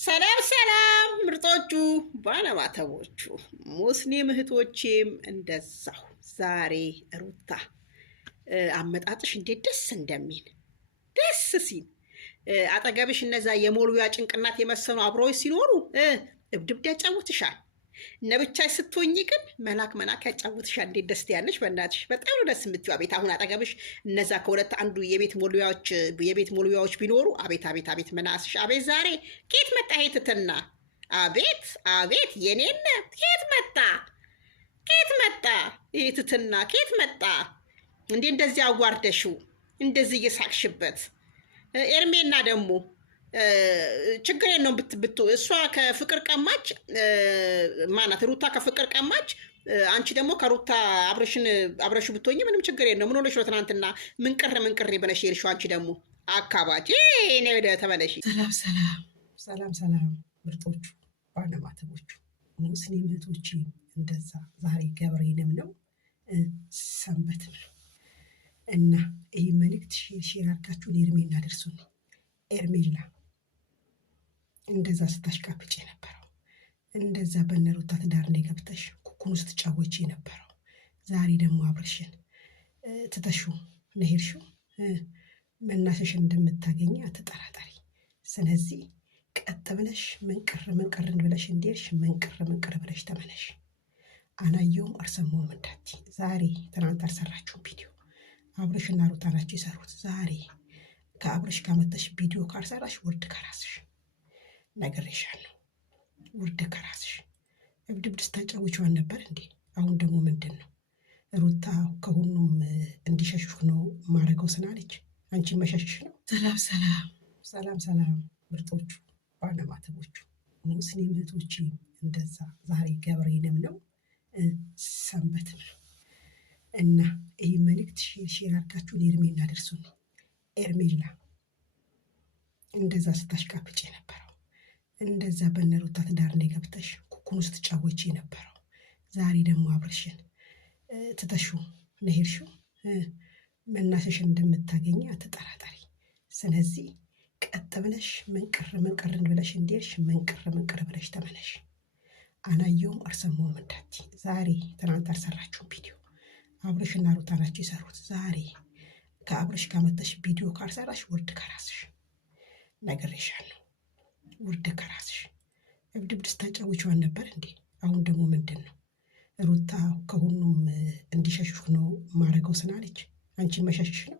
ሰላም ሰላም ምርጦቹ ባለማተቦቹ ሙስሊም እህቶቼም እንደዛው። ዛሬ ሩታ አመጣጥሽ እንዴት ደስ እንደሚል ደስ ሲል አጠገብሽ እነዛ የሞልዊያ ጭንቅናት የመሰኑ አብረዎች ሲኖሩ እብድብድ ያጫውትሻል። ነብቻሽ ስትሆኝ ግን መላክ ያጫውትሻል። እንዴት ደስ ያለሽ! በእናትሽ በጣም ነው ደስ የምትይው። አቤት አሁን አጠገብሽ እነዛ ከሁለት አንዱ የቤት ሞልዊያዎች ቢኖሩ አቤት አቤት አቤት መናስሽ! አቤት ዛሬ ኬት መጣ ሄትትና! አቤት አቤት የኔነ ኬት መጣ ሄትትና ኬት መጣ እንዴ! እንደዚህ አዋርደሽው እንደዚህ እየሳቅሽበት ኤርሜና ደግሞ ችግር የለውም ብትብቱ እሷ ከፍቅር ቀማች ማናት ሩታ ከፍቅር ቀማች። አንቺ ደግሞ ከሩታ አብረሽ ብትሆኝ ምንም ችግር የለውም። ምን ሆነሽ ነው ትናንትና ምንቅር ብለሽ ሄድሽው? አንቺ ደግሞ አካባጭ እኔ ወደ ተመለሽ። ሰላም ምርጦቹ ባለማተቦቹ ሙስሊም እህቶቼ እንደዛ ዛሬ ገብርኤልም ነው ሰንበት ነው እና ይህ መልእክት ሼር አድርጋችሁን ኤርሜላ ደርሱን። ኤርሜላ እንደዛ ስታሽቃብጭ የነበረው እንደዛ በነሩታ ትዳር ላይ ገብተሽ ኩኩን ውስጥ ጫወች የነበረው ዛሬ ደግሞ አብርሽን ትተሹ ነሄድሹ መናሸሽ እንደምታገኝ አትጠራጠሪ። ስለዚህ ቀጥ ብለሽ መንቅርን ብለሽ እንዲሄድሽ መንቅር ብለሽ ተመለሽ። አናየውም አልሰማውም እንዳቲ ዛሬ ትናንት አልሰራችሁም ቪዲዮ አብርሽና ሩታ ናቸው የሰሩት። ዛሬ ከአብርሽ ጋር መተሽ ቪዲዮ ካልሰራሽ ውርድ ከራስሽ ነግሬሻለሁ። ውርድ ከራስሽ እብድብድ ስታጫውችዋን ነበር እንዴ? አሁን ደግሞ ምንድን ነው? ሩታ ከሁሉም እንዲሸሹሽ ነው ማረገው ስላለች አንቺ መሸሽሽ ነው። ሰላም ምርጦቹ ባለማተቦቹ ሙስሊም እህቶቼ እንደዛ ዛሬ ገብርኤልም ነው ሰንበት ነው እና ይህ መልእክት ሼር አድርጋችሁን ኤርሜላ ደርሱን። ኤርሜላ እንደዛ ስታሽቃብጭ የነበረው እንደዛ በነሩታ ትዳር ላይ ገብተሽ ኩኩን ውስጥ ጫወች የነበረው ዛሬ ደግሞ አብርሽን ትተሹ ነሄድሹ መናሸሽን እንደምታገኝ አትጠራጠሪ። ስለዚህ ቀጥ ብለሽ መንቅርን ብለሽ እንዲሄድሽ መንቅር ብለሽ ተመለሽ። አናየውም አልሰማውም እንዳቲ ዛሬ ትናንት አልሰራችሁም ቪዲዮ አብርሽና ሩታ ናቸው የሰሩት። ዛሬ ከአብርሽ ጋር መተሽ ቪዲዮ ካልሰራሽ ውርድ ከራስሽ ነግሬሻለሁ። ውርድ ከራስሽ እብድብድ ስታጫውችዋን ነበር እንዴ? አሁን ደግሞ ምንድን ነው? ሩታ ከሁሉም እንዲሸሹሽ ነው ማረገው ስላለች አንቺ መሸሽሽ ነው።